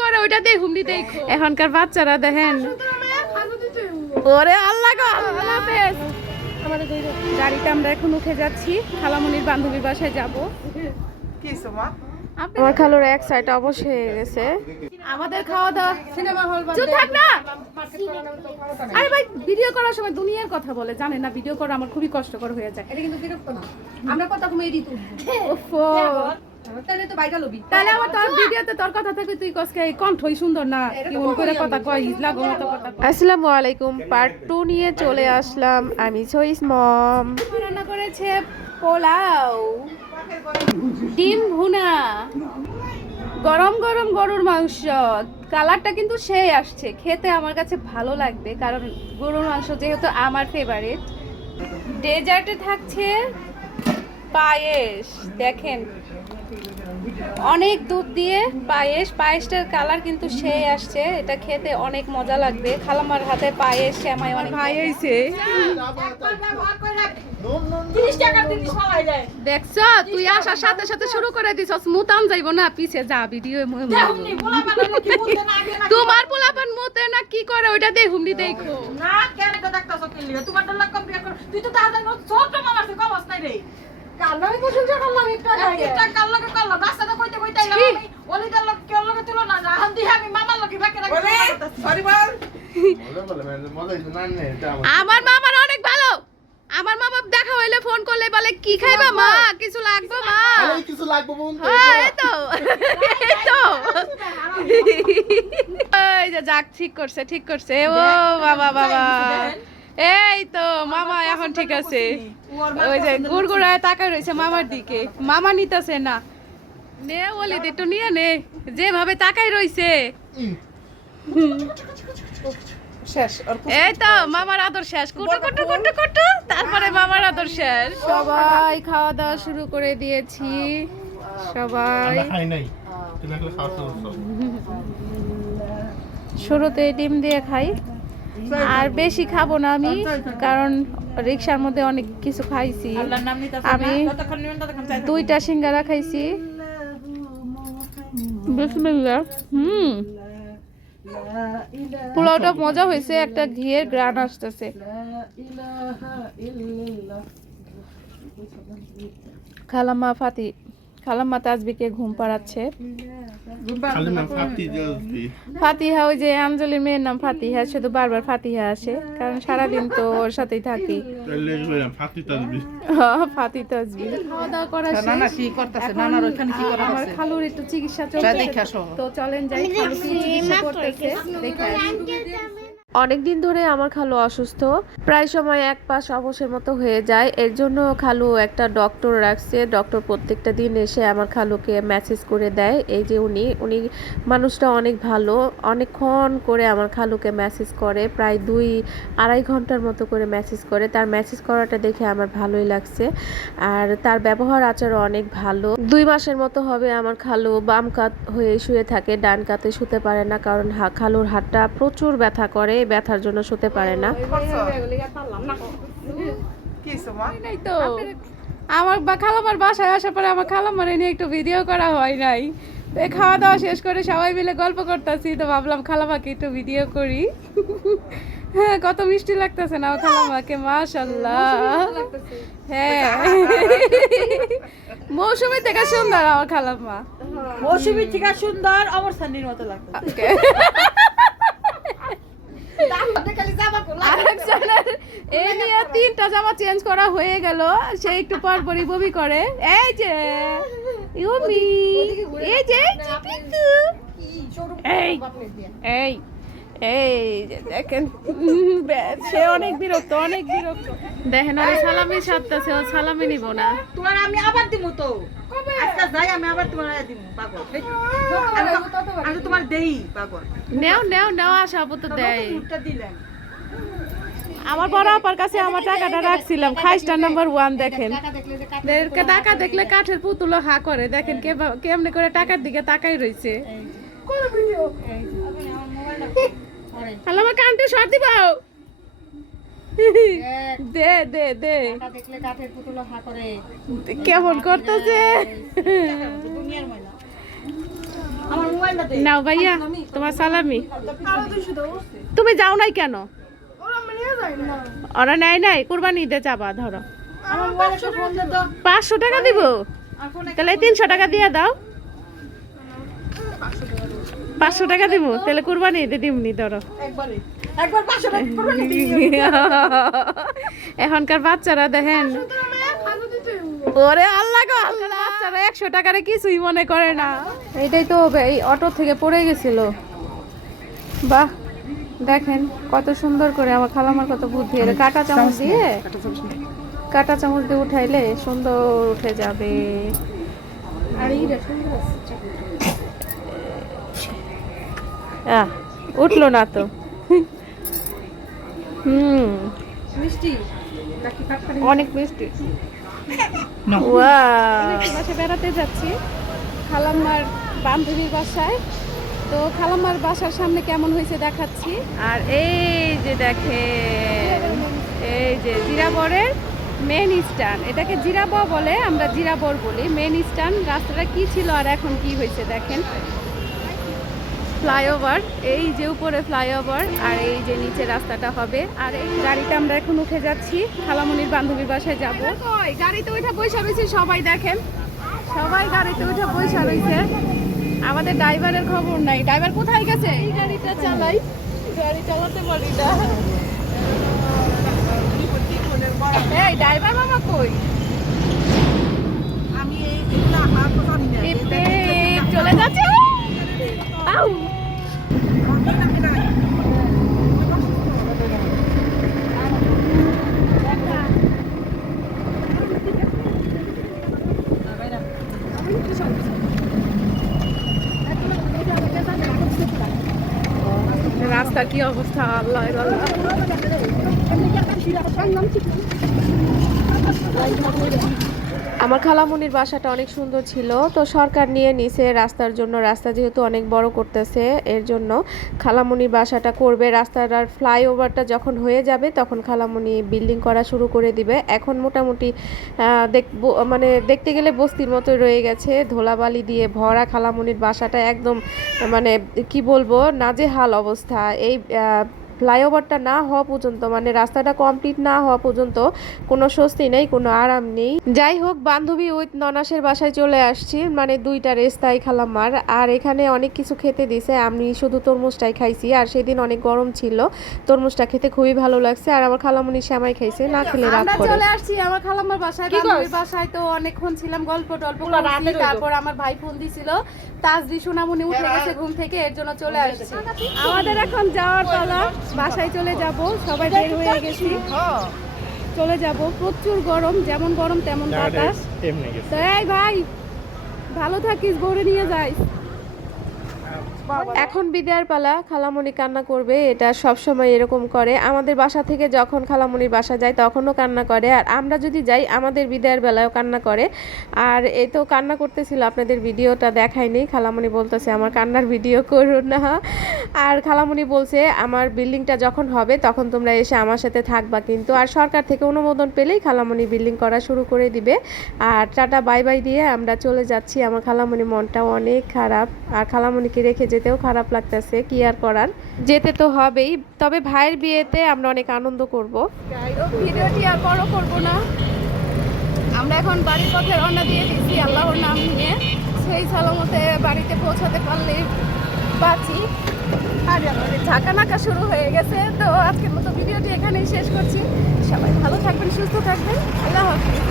করে ওইটা দেখো। এখনকার বাচ্চারা দেখেন। ওরে আল্লাহ গো আল্লাহ। হাফেজ। গাড়িতে আমরা এখন উঠে যাচ্ছি। খালামনির বান্ধবীর বাসায় যাব। আমার খালুর এক সাইড অবশ হয়ে গেছে। আমাদের খাওয়া দাওয়া সিনেমা হল চুপ থাক না! আরে ভাই ভিডিও করার সময় দুনিয়ার কথা বলে জানেন না? ভিডিও করা আমার খুবই কষ্টকর হয়ে যায়। এটা কিন্তু বিরক্ত না। আমরা কথা কমে এডিট ওফো। তাহলে তো বাইরে লবি। তাহলে আমার তোর ভিডিওতে তোর কথা থেকে তুই কসকে এই কণ্ঠই সুন্দর না কেমন করে কথা কয় ইজলা গো মতো কথা আসসালামু আলাইকুম পার্ট 2 নিয়ে চলে আসলাম। আমি মম। রান্না করেছে? পোলাও। ডিম ভুনা। গরম গরম গরুর মাংস। কালারটা কিন্তু সেই আসছে। খেতে আমার কাছে ভালো লাগবে কারণ গরুর মাংস যেহেতু আমার ফেভারিট ডেজার্টে থাকছে পায়েস। দেখেন অনেক দুধ দিয়ে পায়েস পায়েসটার কালার কিন্তু সেই আসছে। এটা খেতে অনেক মজা লাগবে। খালামার হাতে পায়েস শ্যামাই অনেক ভাই দেখছ? তুই আসার সাথে সাথে শুরু করে দিছস। মুতাম যাইব না পিছে যা ভিডিও তোমার পোলাপান মুতে না কি করে? ওইটা দেখুন নি দেখো। না কেন তো দেখতাছ কি তোমার তো লাগ কম্পেয়ার তুই তো তাড়াতাড়ি ছোট মামার সে নাই রে। কান্নাই প্রশংসা করলাম একটু আগে একটা কাল লগে কাল বাচ্চা কইতে কইতে আইলাম আমি ওলিদার লগে কেউ লগে তুলো না হান দি আমি মামার লগে বাকি রাখি সরি আমার মামার অনেক ভালো আমার মামা দেখা হইলে ফোন করলে বলে কি খাইবা মা কিছু লাগবে মা কিছু লাগবে বোন হ্যাঁ, এই তো এই তো এই যে যাক ঠিক করছে ঠিক করছে ও বাবা বাবা এই তো মামা এখন ঠিক আছে। ওই যে গুড়গুড়ায় তাকায় রয়েছে মামার দিকে। মামা নিতেছে না। নে বলি দে একটু নিয়ে নে। যেভাবে তাকাই রইছে এই তো মামার আদর শেষ। কুটু কুটু কুটু কুটু। তারপরে মামার আদর শেষ। সবাই খাওয়া দাওয়া শুরু করে দিয়েছি। সবাই। শুরুতে ডিম দিয়ে খাই। আর বেশি খাব না আমি কারণ রিক্সার মধ্যে অনেক কিছু খাইছি। আমি দুইটা সিঙ্গারা খাইছি। বিসমিল্লাহ হুম। পোলাওটা মজা হয়েছে একটা ঘিয়ের গ্রান আসতেছে। খালাম্মা ফাতি খালাম্মা তাজবিকে ঘুম পাড়াচ্ছে। ফাতিহা ওই যে আঞ্জলির মেয়ের নাম ফাতিহা শুধু বারবার ফাতিহা আসে কারণ সারাদিন তো ওর সাথেই থাকি। ফাতি তাজবি। খাওয়া দাওয়া করা আমার খালুর একটু চিকিৎসা চলছে। তো চলেন যাই খালু চিকিৎসা করতেছে। দেখে অনেক দিন ধরে আমার খালু অসুস্থ। প্রায় সময় এক পাশ অবসের মতো হয়ে যায়। এর জন্য খালু একটা ডক্টর রাখছে। ডক্টর প্রত্যেকটা দিন এসে আমার খালুকে মেসেজ করে দেয়। এই যে উনি উনি মানুষটা অনেক ভালো। অনেকক্ষণ করে আমার খালুকে মেসেজ করে। প্রায় দুই, আড়াই ঘণ্টার মতো করে মেসেজ করে। তার মেসেজ করাটা দেখে আমার ভালোই লাগছে। আর তার ব্যবহার আচার অনেক ভালো। দুই মাসের মতো হবে আমার খালু বাম কাত হয়ে শুয়ে থাকে, ডান কাতে শুতে পারে না। কারণ খালুর হাতটা প্রচুর ব্যথা করে। এই ব্যথার জন্য শুতে পারে না। আমার বা খালামার বাসায় আসার পরে আমার খালামার নিয়ে একটু ভিডিও করা হয় নাই। খাওয়া দাওয়া শেষ করে সবাই মিলে গল্প করতেছি তো ভাবলাম খালামাকে একটু ভিডিও করি। হ্যাঁ কত মিষ্টি লাগতেছে না আমার খালামাকে মাশাল্লাহ হ্যাঁ। মৌসুমি থেকে সুন্দর আমার খালাম্মা। মৌসুমী থেকে সুন্দর অমর সান্ডির মতো লাগতো আরেকজনের এই নিয়ে তিনটা জামা চেঞ্জ করা হয়ে গেল। সে একটু পর পরই বমি করে। এই যে ইউমি এই যে এই এই এই যে দেখেন সে অনেক বিরক্ত অনেক বিরক্ত। দেখেন আরে সালামি সাতটাছে ও সালামি নিব না। তোমার আমি আবার দিমু তো। আজকে যাই আমি আবার তোমার দিমু পাগল। আমি তোমার দেই পাগল। নেও নেও নেও আসা আপাতত দেয়। দিলেন। আমার বড় আপার কাছে আমার টাকাটা রাখছিলাম। খাইস্টার নাম্বার ওয়ান দেখেন। টাকা দেখলে কাঠের পুতুলো হা করে। দেখেন কেমনে করে টাকার দিকে তাকাই রইছে। হ্যালো আমার কান্টে শর্ট দিবাও দে দে দে। কেমন ঠান্ডা দে নাও ভাইয়া, তোমার সালামি। তুমি যাও নাই কেন? ওরা নেয় নাই কুরবানি দিতে যাবা ধরো। পাঁচশো টাকা দিব? তাহলে তিনশো টাকা দিয়ে দাও। পাঁচশো টাকা দিব তাহলে কুরবানি দিতে দিমনি ধরো। একবারে। একবার 500 টাকা করবেন এখনকার বাচ্চারা দেখেন। ওরে আল্লাহ গো আল্লাহ বাচ্চারা একশো টাকারে কিছুই মনে করে না। এটাই তো এই অটো থেকে পড়ে গেছিল। বাহ। দেখেন কত সুন্দর করে আমার খালামার কত বুদ্ধি। এর কাটা চামচ দিয়ে কাটা চামচ দিয়ে উঠাইলে সুন্দর উঠে যাবে। আর আহ উঠল না তো। হুম। মিষ্টি? অনেক মিষ্টি। বেড়াতে যাচ্ছি। খালাম্মার বান্ধবীর বাসায়। তো খালাম্মার বাসার সামনে কেমন হয়েছে দেখাচ্ছি? আর এই যে দেখেন এই যে জিরাবরের মেন স্ট্যান্ড এটাকে জিরাব বলে আমরা জিরাবর বলি। মেন স্ট্যান্ড রাস্তাটা কি ছিল আর এখন কি হয়েছে দেখেন। ফ্লাইওভার এই যে উপরে ফ্লাইওভার আর এই যে নিচে রাস্তাটা হবে। আর এই গাড়িটা আমরা এখন উঠে যাচ্ছি। খালামুনির বান্ধবীর বাসায় যাব। গাড়িতে উঠে বসে রয়েছে সবাই দেখেন। সবাই গাড়িতে উঠে বসে রয়েছে। আমাদের ড্রাইভারের খবর নাই। ড্রাইভার কোথায় গেছে? এই গাড়িটা চালাই। গাড়ি চালাতে পারি না। এই ড্রাইভার মামা কই? আমি এই চলে যাচ্ছে আউ রাস্তার কি অবস্থা? আল্লাহ আল্লাহ। আমার খালামুনির বাসাটা অনেক সুন্দর ছিল, তো সরকার নিয়ে নিছে রাস্তার জন্য। রাস্তা যেহেতু অনেক বড় করতেছে, এর জন্য খালামনির বাসাটা করবে। রাস্তার আর ফ্লাইওভারটা যখন হয়ে যাবে, তখন খালামনি বিল্ডিং করা শুরু করে দিবে। এখন মোটামুটি দেখব মানে দেখতে গেলে বস্তির মতো রয়ে গেছে। ধোলাবালি দিয়ে ভরা খালামনির বাসাটা একদম মানে কি বলব, নাজেহাল অবস্থা। এই ফ্লাইওভারটা না হওয়া পর্যন্ত মানে রাস্তাটা কমপ্লিট না হওয়া পর্যন্ত কোনো স্বস্তি নেই কোনো আরাম নেই। যাই হোক বান্ধবী ওই ননাসের বাসায় চলে আসছি মানে দুইটা রেস্তাই খালাম্মার। আর এখানে অনেক কিছু খেতে দিছে আমি শুধু তরমুজটাই খাইছি আর সেদিন অনেক গরম ছিল তরমুজটা খেতে খুবই ভালো লাগছে আর আমার খালামুনি শ্যামাই খাইছে না খেলে রাগ আমরা করে। চলে আসছি আমার খালাম্মার বাসায় বান্ধবীর বাসায় তো অনেকক্ষণ ছিলাম গল্প টল্প পুরা রাতে করছি তারপর আমার ভাই ফোন দিছিল। তাজরি সোনামণি উঠে গেছে ঘুম থেকে এর জন্য চলে আসছি। আমাদের এখন যাওয়ার পালা। বাসায় চলে যাব সবাই বের হয়ে গেছি। চলে যাব প্রচুর গরম যেমন গরম তেমন বাতাস। ভাই ভালো থাকিস বউরে নিয়ে যাইস। এখন বিদায়ের পালা, খালামণি কান্না করবে, এটা সব সময় এরকম করে। আমাদের বাসা থেকে যখন খালামণির বাসা যায়, তখনও কান্না করে। আর আমরা যদি যাই, আমাদের বিদায়ের বেলায়ও কান্না করে। আর এই তো কান্না করতেছিল, আপনাদের ভিডিওটা দেখায়নি। খালামণি বলতেছে, আমার কান্নার ভিডিও করো না। আর খালামণি বলছে, আমার বিল্ডিংটা যখন হবে, তখন তোমরা এসে আমার সাথে থাকবা। কিন্তু আর সরকার থেকে অনুমোদন পেলেই খালামণি বিল্ডিং করা শুরু করে দিবে। আর টাটা, বাই বাই দিয়ে আমরা চলে যাচ্ছি। আমার খালামণি মনটাও অনেক খারাপ। আর খালামণিকে রেখে যেতেও খারাপ লাগতেছে, কি আর করার? যেতে তো হবেই, তবে ভাইয়ের বিয়েতে আমরা অনেক আনন্দ করব। ভিডিওটি আর বড় করব না। আমরা এখন বাড়ির পথে রওনা দিয়ে দিচ্ছি আল্লাহর নাম নিয়ে। সেই সালামতে বাড়িতে পৌঁছাতে পারলে বাঁচি। আর ঝাঁকা নাকা শুরু হয়ে গেছে। তো আজকের মতো ভিডিওটি এখানেই শেষ করছি। সবাই ভালো থাকবেন, সুস্থ থাকবেন। আল্লাহ হাফিজ।